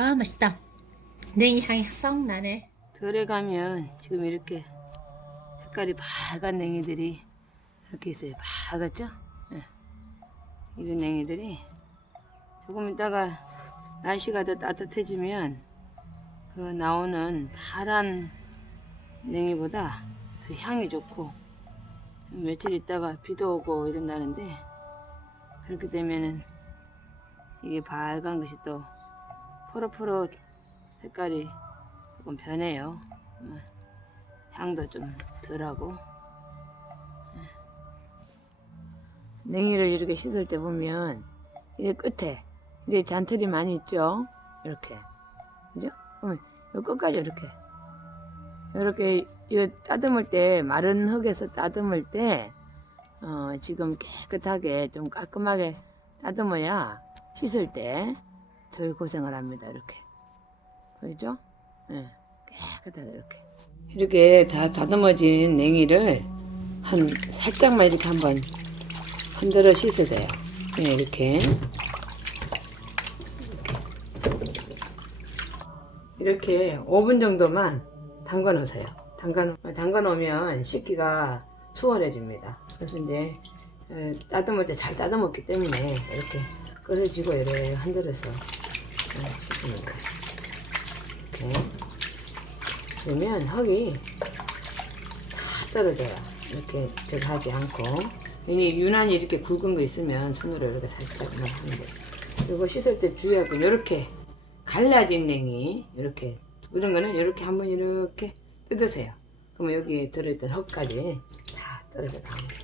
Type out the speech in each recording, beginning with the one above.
아, 맛있다. 냉이 향이 썩 나네. 들에 가면 지금 이렇게 색깔이 빨간 냉이들이 이렇게 있어요. 빨갛죠? 예. 이런 냉이들이 조금 있다가 날씨가 더 따뜻해지면 그 나오는 파란 냉이보다 더 향이 좋고 며칠 있다가 비도 오고 이런다는데 그렇게 되면은 이게 빨간 것이 또 포릇포릇 색깔이 조금 변해요. 향도 좀 덜하고. 냉이를 이렇게 씻을 때 보면 이 끝에 이렇게 잔털이 많이 있죠. 이렇게, 그죠? 이 끝까지 이렇게 이거 따듬을 때 마른 흙에서 따듬을 때 지금 깨끗하게 좀 깔끔하게 따듬어야 씻을 때 덜 고생을 합니다. 이렇게, 그죠? 예, 깨끗하게 이렇게 다 다듬어진 냉이를 한 살짝만 이렇게 한번 흔들어 씻으세요. 예, 이렇게 5분 정도만 담가 놓으세요. 담가 놓으면 씻기가 수월해집니다. 그래서 이제 따듬을 때 잘 따듬었기 때문에 이렇게 끓을 쥐고 이렇게 흔들어서 씻으면 돼요. 이렇게. 그러면 흙이 다 떨어져요. 이렇게 저거 하지 않고. 이게 유난히 이렇게 굵은 거 있으면 손으로 이렇게 살짝만 하는 거예요. 그리고 씻을 때 주의할 건 이렇게 갈라진 냉이, 이렇게 이런 거는 이렇게 한번 이렇게 뜯으세요. 그러면 여기에 들어있던 흙까지 다 떨어져 나옵니다.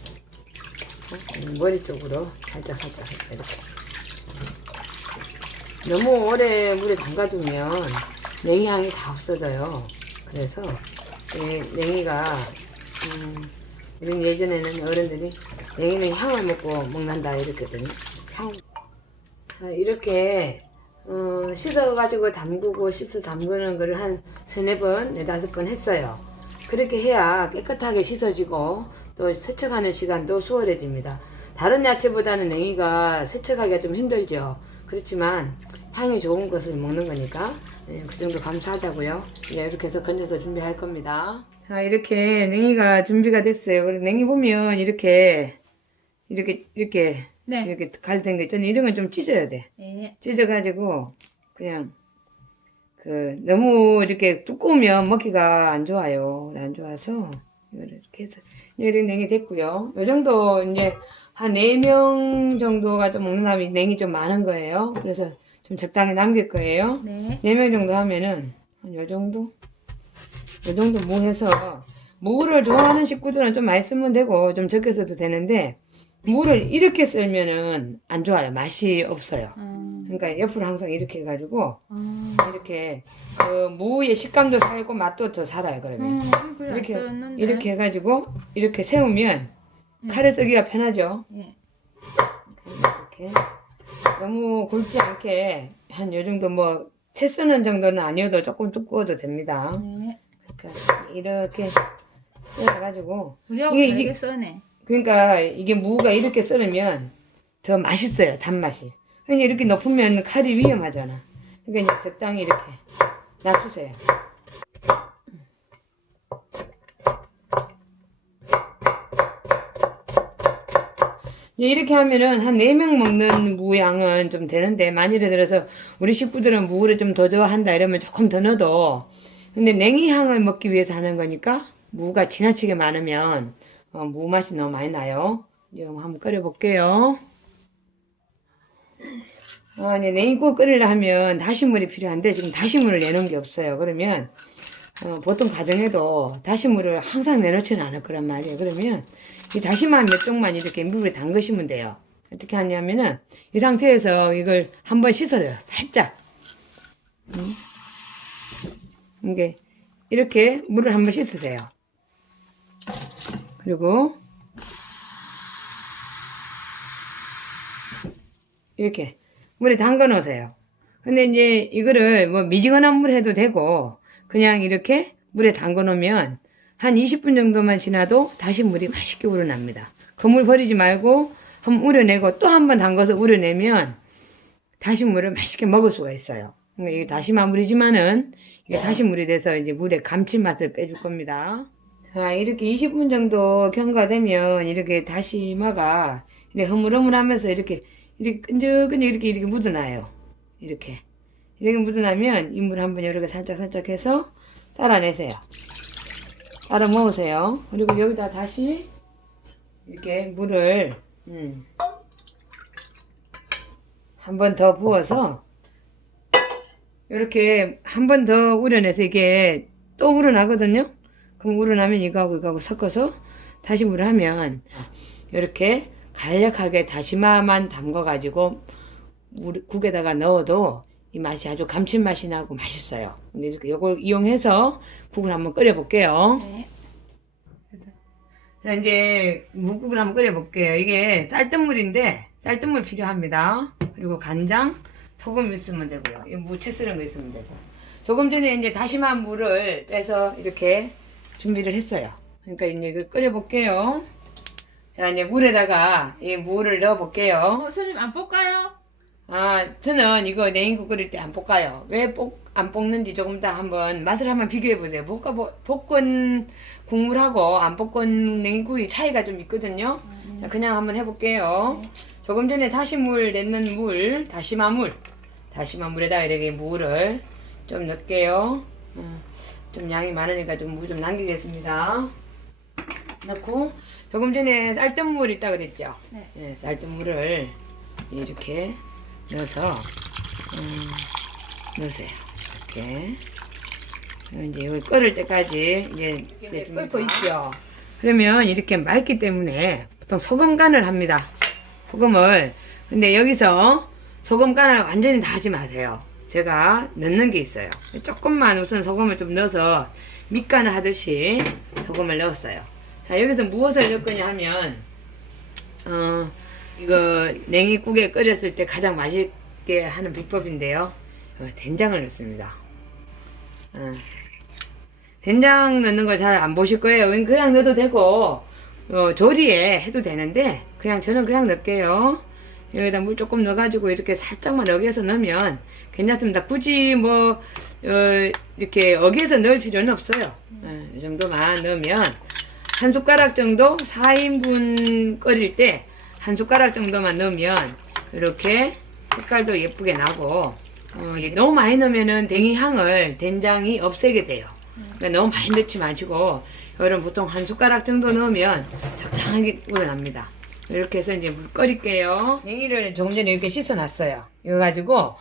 머리 쪽으로 살짝 이렇게. 너무 오래 물에 담가두면 냉이 향이 다 없어져요. 그래서 냉이가 이런 예전에는 어른들이 냉이는 향을 먹고 먹는다 이랬거든요. 이렇게 씻어가지고 담그고 씻어 담그는 거를 한 3-4번, 4-5번 했어요. 그렇게 해야 깨끗하게 씻어지고 또 세척하는 시간도 수월해집니다. 다른 야채보다는 냉이가 세척하기가 좀 힘들죠. 그렇지만 향이 좋은 것을 먹는 거니까 그 정도 감사하다고요. 이렇게 해서 건져서 준비할 겁니다. 자, 이렇게 냉이가 준비가 됐어요. 냉이 보면 이렇게 네. 이렇게 갈된 거 있잖아요. 이런 건 좀 찢어야 돼. 네. 찢어가지고 그냥 너무 이렇게 두꺼우면 먹기가 안 좋아요. 안 좋아서 이렇게 해서 이렇게 냉이 됐고요. 요 정도 이제 한 4명 정도가 좀 먹는 사람이 냉이 좀 많은 거예요. 그래서 좀 적당히 남길 거예요. 네. 4명 정도 하면은 한 요 정도 무 해서 무를 좋아하는 식구들은 좀 많이 쓰면 되고 좀 적게 써도 되는데 무를 이렇게 썰면은 안 좋아요. 맛이 없어요. 그러니까 옆으로 항상 이렇게 해가지고 이렇게 무의 식감도 살고 맛도 더 살아요. 그러면 그래, 이렇게 해가지고 이렇게 세우면 칼을 쓰기가 편하죠. 예. 이렇게 너무 굵지 않게 한 요 정도 뭐 채 쓰는 정도는 아니어도 조금 두꺼워도 됩니다. 네. 그러니까 이렇게 썰어가지고 우리하고 이게- 다르게 써네. 그러니까 이게 무가 이렇게 썰으면 더 맛있어요. 단맛이. 그냥 이렇게 높으면 칼이 위험하잖아. 그러니까 이제 적당히 이렇게 놔두세요. 이렇게 하면은 한 4명 먹는 무 양은 좀 되는데 만일에 들어서 우리 식구들은 무를 좀 더 좋아한다 이러면 조금 더 넣어도 근데 냉이 향을 먹기 위해서 하는 거니까 무가 지나치게 많으면 무 맛이 너무 많이 나요. 이제 한번 끓여 볼게요. 이제 냉이국 끓이려 하면 다시물이 필요한데 지금 다시물을 내놓은 게 없어요. 그러면 보통 가정에도 다시물을 항상 내놓지는 않을 거란 말이에요. 그러면 이 다시마 몇 쪽만 이렇게 물에 담그시면 돼요. 어떻게 하냐면은 이 상태에서 이걸 한번 씻어요. 살짝. 이게 이렇게 물을 한번 씻으세요. 그리고 이렇게 물에 담가 놓으세요. 근데 이제 이거를 뭐 미지근한 물 해도 되고 그냥 이렇게 물에 담가 놓으면 한 20분 정도만 지나도 다시 물이 맛있게 우러납니다. 그 물 버리지 말고 한번 우려내고 또 한번 담가서 우려내면 다시 물을 맛있게 먹을 수가 있어요. 이게 다시마 물이지만은 이게 다시물이 돼서 이제 물의 감칠맛을 빼줄 겁니다. 자, 이렇게 20분 정도 경과되면 이렇게 다시마가 이렇게 흐물흐물하면서 이렇게 끈적끈적 이렇게 묻어나요. 이렇게 묻어나면 이 물 한번 이렇게 살짝 해서 따라내세요. 따라 먹으세요. 그리고 여기다 다시 이렇게 물을 한 번 더 부어서 이렇게 한 번 더 우려내서 이게 또 우러나거든요. 그럼 우러나면 이거하고 섞어서 다시 물을 하면 이렇게 간략하게 다시마만 담가가지고 국에다가 넣어도 이 맛이 아주 감칠맛이 나고 맛있어요. 근데 이걸 이용해서 국을 한번 끓여볼게요. 네. 자, 이제 묵국을 한번 끓여볼게요. 이게 쌀뜨물인데 쌀뜨물 필요합니다. 그리고 간장, 소금 있으면 되고요. 이 무채 쓰는 거 있으면 되고. 조금 전에 이제 다시마 물을 빼서 이렇게 준비를 했어요. 그러니까 이제 이거 끓여볼게요. 자, 이제 물에다가 이 물을 넣어볼게요. 선생님 안 볶아요? 아, 저는 이거 냉이국 끓일 때 안 볶아요. 왜 안 볶는지 조금 더 한번 맛을 한번 비교해보세요. 볶은 국물하고 안 볶은 냉이국이 차이가 좀 있거든요. 자, 그냥 한번 해볼게요. 네. 조금 전에 다시물 냈는 물, 다시마물에다가 이렇게 물을 좀 넣을게요. 좀 양이 많으니까 좀 물 좀 남기겠습니다. 넣고, 조금 전에 쌀뜨물 있다 그랬죠? 네. 네, 쌀뜨물을 이렇게 넣어서, 넣으세요. 이렇게. 이제 이거 끓을 때까지 이제 끓고 있죠. 그러면 이렇게 맑기 때문에 보통 소금 간을 합니다. 소금을. 근데 여기서 소금 간을 완전히 다 하지 마세요. 제가 넣는 게 있어요. 조금만 우선 소금을 좀 넣어서 밑간을 하듯이 소금을 넣었어요. 자, 여기서 무엇을 넣을 거냐 하면, 이거 냉이국에 끓였을 때 가장 맛있게 하는 비법인데요. 된장을 넣습니다. 된장 넣는 거 잘 안 보실 거예요. 그냥 넣어도 되고, 조리에 해도 되는데, 저는 그냥 넣을게요. 여기다 물 조금 넣어가지고 이렇게 살짝만 어기해서 넣으면 괜찮습니다. 굳이 이렇게 어기해서 넣을 필요는 없어요. 이 정도만 넣으면, 한 숟가락 정도, 4인분 끓일 때, 한 숟가락 정도만 넣으면, 이렇게 색깔도 예쁘게 나고, 너무 많이 넣으면은 냉이 향을 된장이 없애게 돼요. 그러니까 너무 많이 넣지 마시고, 여러분 보통 한 숟가락 정도 넣으면 적당하게 우러납니다. 이렇게 해서 이제 물 끓일게요. 냉이를 조금 전에 이렇게 씻어놨어요. 이거 가지고,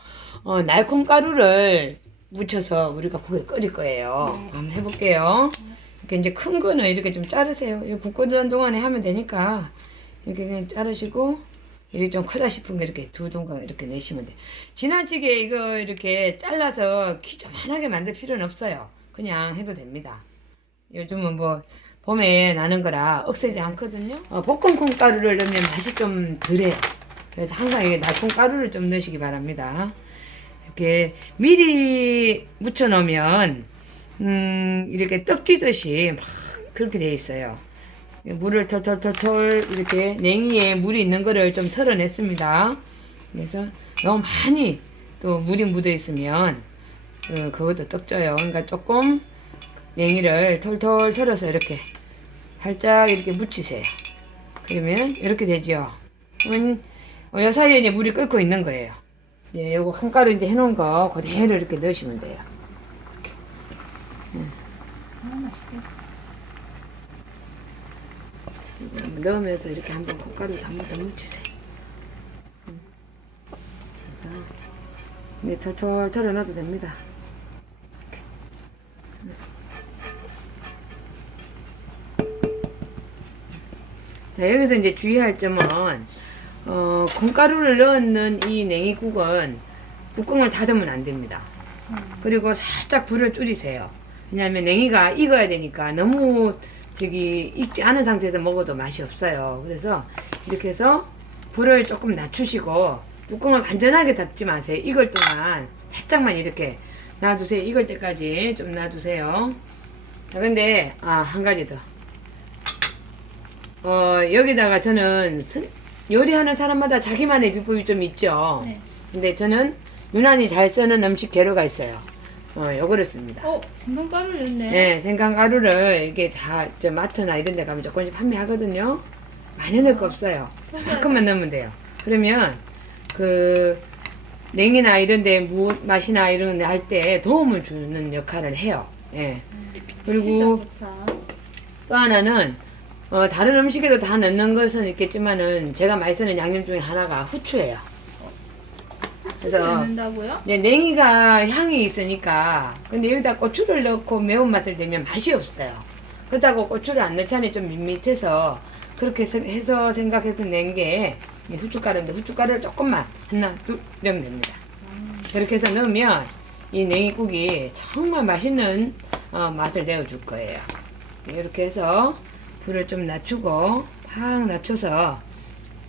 날콩 가루를 묻혀서 우리가 국에 끓일 거예요. 한번 해볼게요. 이렇게 이제 큰 거는 이렇게 좀 자르세요. 국 끓이는 동안에 하면 되니까, 이렇게 그냥 자르시고, 이렇게 좀 크다 싶은 거 이렇게 두 동강 이렇게 내시면 돼요. 지나치게 이거 이렇게 잘라서 키조만하게 만들 필요는 없어요. 그냥 해도 됩니다. 요즘은 뭐 봄에 나는 거라 억세지 않거든요. 볶은 콩가루를 넣으면 맛이 좀 덜해요. 그래서 항상 이게 날콩 가루를 좀 넣으시기 바랍니다. 이렇게 미리 묻혀 놓으면 이렇게 떡 찌듯이 막 그렇게 돼 있어요. 물을 털털털털 이렇게 냉이에 물이 있는 거를 좀 털어냈습니다. 그래서 너무 많이 또 물이 묻어 있으면 그것도 떡져요. 그러니까 조금 냉이를 털털 털어서 이렇게 살짝 이렇게 묻히세요. 그러면 이렇게 되죠. 요 사이에 이제 물이 끓고 있는 거예요. 예, 요거 한 가루 이제 해놓은 거 그대로 이렇게 넣으시면 돼요. 맛있겠다. 넣으면서 이렇게 한번 콩가루 한번 더 묻히세요. 네, 털털 털어 놔도 됩니다. 자, 여기서 이제 주의할 점은, 콩가루를 넣는 이 냉이국은 뚜껑을 닫으면 안 됩니다. 그리고 살짝 불을 줄이세요. 왜냐하면 냉이가 익어야 되니까 너무 익지 않은 상태에서 먹어도 맛이 없어요. 그래서 이렇게 해서 불을 조금 낮추시고 뚜껑을 완전하게 닫지 마세요. 익을 동안 살짝만 이렇게 놔두세요. 익을 때까지 좀 놔두세요. 자, 근데 한 가지 더. 여기다가 저는 요리하는 사람마다 자기만의 비법이 좀 있죠. 네. 근데 저는 유난히 잘 쓰는 음식 재료가 있어요. 요거를 씁니다. 생강가루 넣네. 네, 생강가루를 이게 다 저 마트나 이런 데 가면 조금씩 판매하거든요. 많이 넣을 거 없어요. 조금만 넣으면 돼요. 그러면 그 냉이나 이런 데 맛이나 이런 데 할 때 도움을 주는 역할을 해요. 예. 그리고 진짜 좋다. 또 하나는 다른 음식에도 다 넣는 것은 있겠지만은 제가 많이 쓰는 양념 중에 하나가 후추예요. 그래서 넣는다고요? 이제 냉이가 향이 있으니까 근데 여기다 고추를 넣고 매운맛을 내면 맛이 없어요. 그렇다고 고추를 안 넣자니 좀 밋밋해서 그렇게 해서 생각해서 낸 게 후춧가루인데 후춧가루를 조금만 하나 둘 넣으면 됩니다. 그렇게 해서 넣으면 이 냉이국이 정말 맛있는 맛을 내어줄 거예요. 이렇게 해서 불을 좀 낮추고 팍 낮춰서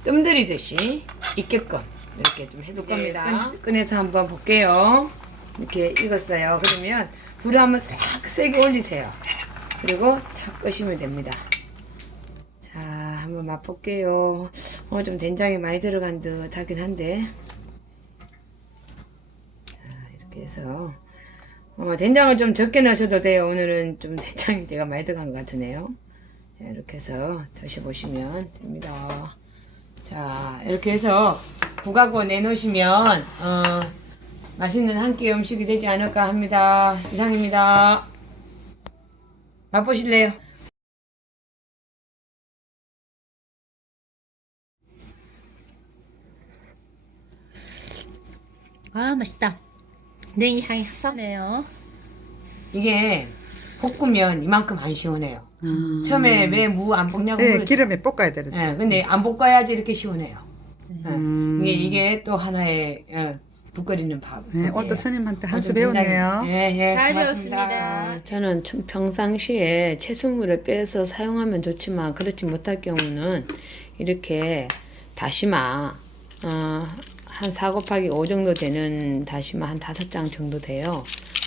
뜸 들이듯이 익게끔 이렇게 좀 해둘 겁니다. 꺼내서 한번 볼게요. 이렇게 익었어요. 그러면 불을 한번 싹 세게 올리세요. 그리고 탁 끄시면 됩니다. 자, 한번 맛볼게요. 좀 된장이 많이 들어간 듯 하긴 한데. 자, 이렇게 해서 된장을 좀 적게 넣으셔도 돼요. 오늘은 좀 된장이 제가 많이 들어간 것 같으네요. 자, 이렇게 해서 드셔보시면 됩니다. 자, 이렇게 해서 국하고 내놓으시면 맛있는 한 끼 음식이 되지 않을까 합니다. 이상입니다. 맛보실래요? 맛있다. 냉이 향이 확 나네요. 이게 볶으면 이만큼 안 시원해요. 처음에 왜 무 안 볶냐고 네, 물었죠. 기름에 볶아야 되는데. 예, 근데 안 볶아야지 이렇게 시원해요. 예, 음. 이게 또 하나의 북거리는 밥. 네, 오늘도 스님한테 한 수 배웠네요. 잘 고맙습니다. 배웠습니다. 저는 평상시에 채소물을 빼서 사용하면 좋지만 그렇지 못할 경우는 이렇게 다시마 한 4 곱하기 5 정도 되는 다시마 한 5장 정도 돼요.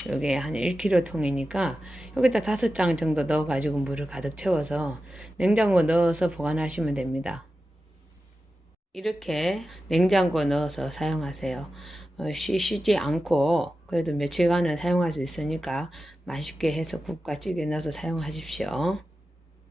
여기에 한 1kg 통이니까 여기다 5장 정도 넣어가지고 물을 가득 채워서 냉장고에 넣어서 보관하시면 됩니다. 이렇게 냉장고에 넣어서 사용하세요. 쉬지 않고 그래도 며칠간은 사용할 수 있으니까 맛있게 해서 국과 찌개 넣어서 사용하십시오.